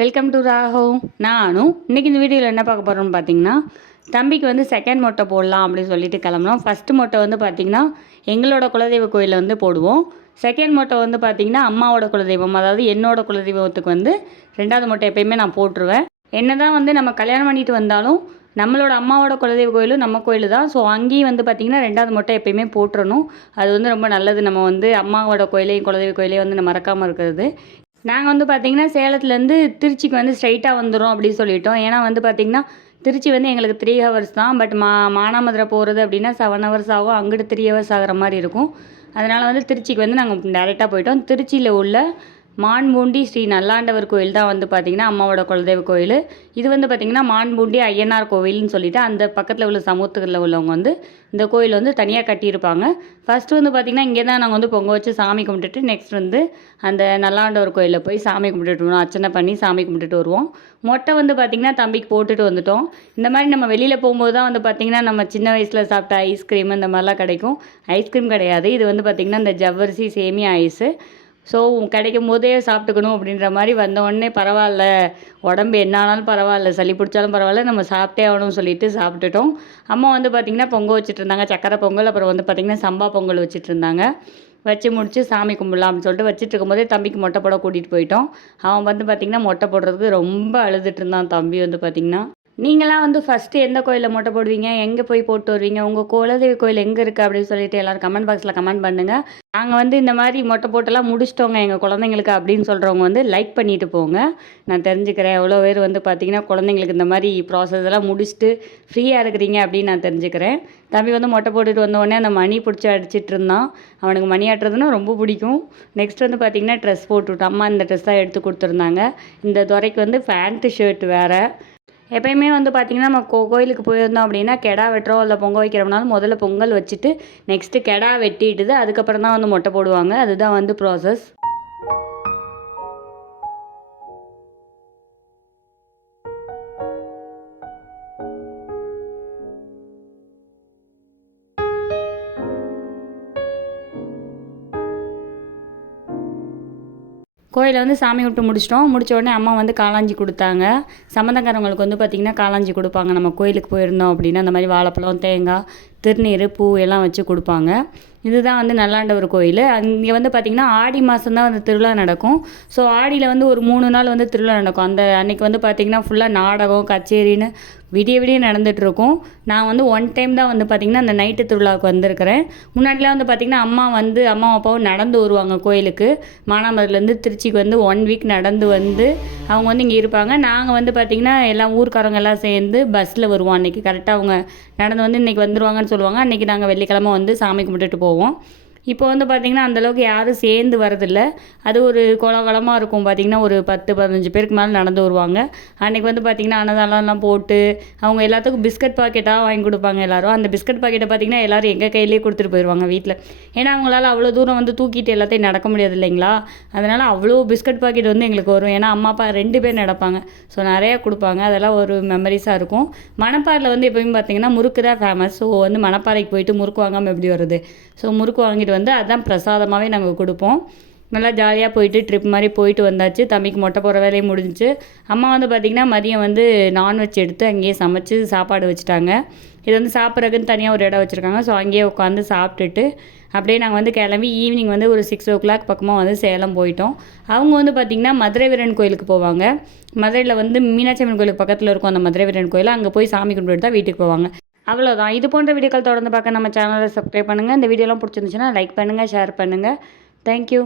Welcome to Rago நானும் இன்றைக்கி இந்த வீடியோவில் என்ன பார்க்க போகிறோம்னு பார்த்தீங்கன்னா தம்பிக்கு வந்து செகண்ட் மொட்டை போடலாம் அப்படின்னு சொல்லிட்டு கிளம்புனோம். ஃபஸ்ட்டு மொட்டை வந்து பார்த்திங்கன்னா எங்களோட குலதெய்வ கோயிலில் வந்து போடுவோம். செகண்ட் மொட்டை வந்து பார்த்திங்கன்னா அம்மாவோட குலதெய்வம். அதாவது என்னோட குலதெய்வத்துக்கு வந்து ரெண்டாவது மொட்டை எப்பயுமே நான் போட்டுருவேன். என்ன தான் வந்து நம்ம கல்யாணம் பண்ணிட்டு வந்தாலும் நம்மளோட அம்மாவோட குலதெய்வ கோயிலும் நம்ம கோயில் தான். ஸோ அங்கேயும் வந்து பார்த்திங்கன்னா ரெண்டாவது மொட்டை எப்பயுமே போட்டுறணும். அது வந்து ரொம்ப நல்லது. நம்ம வந்து அம்மாவோட கோயிலையும் குலதெய்வ கோயிலையும் வந்து நம்ம மறக்காமல் இருக்கிறது. நாங்கள் வந்து பார்த்திங்கன்னா சேலத்துலேருந்து திருச்சிக்கு வந்து ஸ்ட்ரைட்டாக வந்துடும் அப்படின்னு சொல்லிட்டோம். ஏன்னா வந்து பார்த்திங்கன்னா திருச்சி வந்து எங்களுக்கு த்ரீ ஹவர்ஸ் தான். பட் மா மானாமதுரை போகிறது அப்படின்னா செவன் ஹவர்ஸ் ஆகும். அங்கிட்டு த்ரீ ஹவர்ஸ் ஆகிற மாதிரி இருக்கும். அதனால் வந்து திருச்சிக்கு வந்து நாங்கள் டேரெக்டாக போயிட்டோம். திருச்சியில் உள்ள மான்பூண்டி ஸ்ரீ நல்லாண்டவர் கோயில் தான் வந்து பார்த்திங்கன்னா அம்மாவோட குலதெய்வ கோயில். இது வந்து பார்த்திங்கன்னா மான்பூண்டி ஐயனார் கோவில்னு சொல்லிட்டு அந்த பக்கத்தில் உள்ள சமூகத்தில் உள்ளவங்க வந்து இந்த கோயில் வந்து தனியாக கட்டியிருப்பாங்க. ஃபஸ்ட்டு வந்து பார்த்திங்கன்னா இங்கே தான் நாங்கள் வந்து பொங்க வச்சு சாமி கும்பிட்டுட்டு நெக்ஸ்ட் வந்து அந்த நல்லாண்டவர் கோயிலில் போய் சாமி கும்பிட்டுட்டு வருவோம். அர்ச்சனை பண்ணி சாமி கும்பிட்டுட்டு வருவோம். மொட்டை வந்து பார்த்திங்கன்னா தம்பிக்கு போட்டுட்டு வந்துட்டோம். இந்த மாதிரி நம்ம வெளியில் போகும்போது தான் வந்து பார்த்திங்கன்னா நம்ம சின்ன வயசில் சாப்பிட்ட ஐஸ்கிரீம் இந்த மாதிரிலாம் கிடைக்கும். ஐஸ்கிரீம் கிடையாது. இது வந்து பார்த்திங்கன்னா இந்த ஜவ்வரிசி சேமியா ஐஸு. ஸோ கிடைக்கும் போதே சாப்பிட்டுக்கணும் அப்படின்ற மாதிரி வந்த உடனே பரவாயில்ல. உடம்பு என்ன ஆனாலும் பரவாயில்ல. சளி பிடிச்சாலும் பரவாயில்ல. நம்ம சாப்பிட்டே ஆகணும்னு சொல்லிட்டு சாப்பிட்டுட்டோம். அம்மா வந்து பார்த்திங்கன்னா பொங்கல் வச்சுட்டு இருந்தாங்க. சக்கரை பொங்கல் அப்புறம் வந்து பார்த்திங்கன்னா சம்பா பொங்கல் வச்சுட்டு இருந்தாங்க. வச்சு முடித்து சாமி கும்பிடலாம் அப்படின்னு சொல்லிட்டு வச்சுட்டு இருக்கும்போதே தம்பிக்கு மொட்டை போட கூட்டிகிட்டு போயிட்டோம். அவன் வந்து பார்த்திங்கன்னா மொட்டை போடுறதுக்கு ரொம்ப அழுதுட்டு இருந்தான் தம்பி வந்து பார்த்திங்கன்னா. நீங்களாம் வந்து ஃபஸ்ட்டு எந்த கோயிலில் மொட்டை போடுவீங்க? எங்கே போய் போட்டு வருவீங்க? உங்கள் குலதெய்வ கோயில் எங்கே இருக்குது அப்படின்னு சொல்லிட்டு எல்லோரும் கமெண்ட் பாக்ஸில் கமெண்ட் பண்ணுங்கள் நாங்கள் வந்து இந்த மாதிரி மொட்டை போட்டெல்லாம் முடிச்சிட்டோங்க. எங்கள் குழந்தைங்களுக்கு அப்படின்னு சொல்கிறவங்க வந்து லைக் பண்ணிட்டு போங்க. நான் தெரிஞ்சுக்கிறேன். எவ்வளோ பேர் வந்து பார்த்தீங்கன்னா குழந்தைங்களுக்கு இந்த மாதிரி ப்ராசஸ் எல்லாம் முடிச்சுட்டு ஃப்ரீயாக இருக்கிறீங்க அப்படின்னு நான் தெரிஞ்சுக்கிறேன். தம்பி வந்து மொட்டை போட்டுட்டு வந்தோடனே அந்த மணி பிடிச்சி அடிச்சிட்டு இருந்தான். அவனுக்கு மணி ஆட்டுறதுன்னா ரொம்ப பிடிக்கும். நெக்ஸ்ட் வந்து பார்த்திங்கன்னா ட்ரெஸ் போட்டுவிட்டு அம்மா இந்த ட்ரெஸ் தான் எடுத்து கொடுத்துருந்தாங்க. இந்த துறைக்கு வந்து ஃபேண்ட்டு ஷர்ட் வேறு. எப்பயுமே வந்து பார்த்திங்கன்னா நம்ம கோ கோயிலுக்கு போயிருந்தோம் அப்படின்னா கெடா வெட்டுறோம் இல்லை பொங்கல் வைக்கிறோம்னாலும் முதல்ல பொங்கல் வச்சுட்டு நெக்ஸ்ட்டு கெடா வெட்டிட்டு அதுக்கப்புறம் தான் வந்து மொட்டை போடுவாங்க. அதுதான் வந்து ப்ராசஸ் கோயிலை வந்து சாமி விட்டு முடிச்சிட்டோம். முடிச்ச உடனே அம்மா வந்து காளாஞ்சி கொடுத்தாங்க. சம்மந்தக்காரவங்களுக்கு வந்து பார்த்திங்கன்னா காளாஞ்சி கொடுப்பாங்க. நம்ம கோயிலுக்கு போயிருந்தோம் அப்படின்னா அந்த மாதிரி வாழைப்பழம் தேங்காய் திருநீர் பூ எல்லாம் வச்சு கொடுப்பாங்க. இதுதான் வந்து நல்லாண்டவர் கோயில். அங்கே வந்து பார்த்திங்கன்னா ஆடி மாதம் தான் வந்து திருவிழா நடக்கும். ஸோ ஆடியில் வந்து ஒரு மூணு நாள் வந்து திருவிழா நடக்கும். அந்த அன்றைக்கி வந்து பார்த்திங்கன்னா ஃபுல்லாக நாடகம் கச்சேரின்னு விடிய விடிய நடந்துகிட்ருக்கும் நான் வந்து ஒன் டைம் தான் வந்து பார்த்திங்கன்னா அந்த நைட்டு திருவிழாவுக்கு வந்திருக்கிறேன். முன்னாடிலாம் வந்து பார்த்திங்கன்னா அம்மா வந்து அம்மா அப்பாவும் நடந்து வருவாங்க கோயிலுக்கு. மானாமதுலேருந்து திருச்சிக்கு வந்து ஒன் வீக் நடந்து வந்து அவங்க வந்து இங்கே இருப்பாங்க. நாங்கள் வந்து பார்த்திங்கன்னா எல்லாம் ஊர்க்காரங்க எல்லாம் சேர்ந்து பஸ்ஸில் வருவோம் அன்றைக்கி கரெக்டாக அவங்க நடந்து வந்து இன்றைக்கி வந்துடுவாங்க சொல்லுவாங்க. அன்றைக்கி நாங்கள் வெள்ளிக்கிழமை வந்து சாமி கும்பிட்டுட்டு போவோம். இப்போ வந்து பார்த்திங்கன்னா அந்தளவுக்கு யாரும் சேர்ந்து வரதில்ல. அது ஒரு கோலாகலமாக இருக்கும். பார்த்திங்கன்னா ஒரு பத்து பதினஞ்சு பேருக்கு மேலே நடந்து வருவாங்க. அன்றைக்கி வந்து பார்த்திங்கன்னா அன்னதானம்லாம் போட்டு அவங்க எல்லாத்துக்கும் பிஸ்கட் பாக்கெட்டாக வாங்கி கொடுப்பாங்க எல்லோரும். அந்த பிஸ்கட் பாக்கெட்டை பார்த்திங்கன்னா எல்லோரும் எங்கள் கையிலேயே கொடுத்துட்டு போயிடுவாங்க வீட்டில் ஏன்னா அவங்களால அவ்வளோ தூரம் வந்து தூக்கிட்டு எல்லாத்தையும் நடக்க முடியாது இல்லைங்களா? அதனால் அவ்வளோ பிஸ்கட் பாக்கெட் வந்து எங்களுக்கு வரும். ஏன்னா அம்மா அப்பா ரெண்டு பேர் நடப்பாங்க. ஸோ நிறையா கொடுப்பாங்க. அதெல்லாம் ஒரு மெமரிஸாக இருக்கும். மணப்பாறையில் வந்து எப்போயும் பார்த்திங்கன்னா முறுக்கு தான் ஃபேமஸ் ஸோ வந்து மணப்பாறைக்கு போயிட்டு முறுக்கு வாங்காமல் எப்படி வருது ஸோ முறுக்கு வாங்கிட்டு வந்து அதுதான் பிரசாதமாகவே நாங்கள் கொடுப்போம். நல்லா ஜாலியாக போயிட்டு ட்ரிப் மாதிரி போயிட்டு வந்தாச்சு. தம்பிக்கு மொட்டை போகிற வேலையும் முடிஞ்சிச்சு. அம்மா வந்து பார்த்திங்கன்னா மதியம் வந்து நான்வெஜ் எடுத்து அங்கேயே சமைச்சு சாப்பாடு வச்சுட்டாங்க. இது வந்து சாப்பிட்றதுக்குன்னு தனியாக ஒரு இடம் வச்சுருக்காங்க. ஸோ அங்கேயே உட்காந்து சாப்பிட்டுட்டு அப்படியே நாங்கள் வந்து கிளம்பி ஈவினிங் வந்து ஒரு சிக்ஸ் ஓ கிளாக் பக்கமாக வந்து சேலம் போயிட்டோம். அவங்க வந்து பார்த்திங்கன்னா மதுரை வீரன் கோயிலுக்கு போவாங்க. மதுரையில் வந்து மீனாட்சி அம்மன் கோயிலுக்கு பக்கத்தில் இருக்கும் அந்த மதுரை வீரன் கோயில். அங்கே போய் சாமி கும்பிட்டு தான் வீட்டுக்கு போவாங்க. அவ்வளோதான் இது போன்ற வீடியோக்கள் தொடர்ந்து பார்க்க நம்ம சேனலை சப்ஸ்கிரைப் பண்ணுங்கள் இந்த வீடியோலாம் பிடிச்சிருந்துச்சுன்னா லைக் பண்ணுங்கள் ஷேர் பண்ணுங்கள் தேங்க்யூ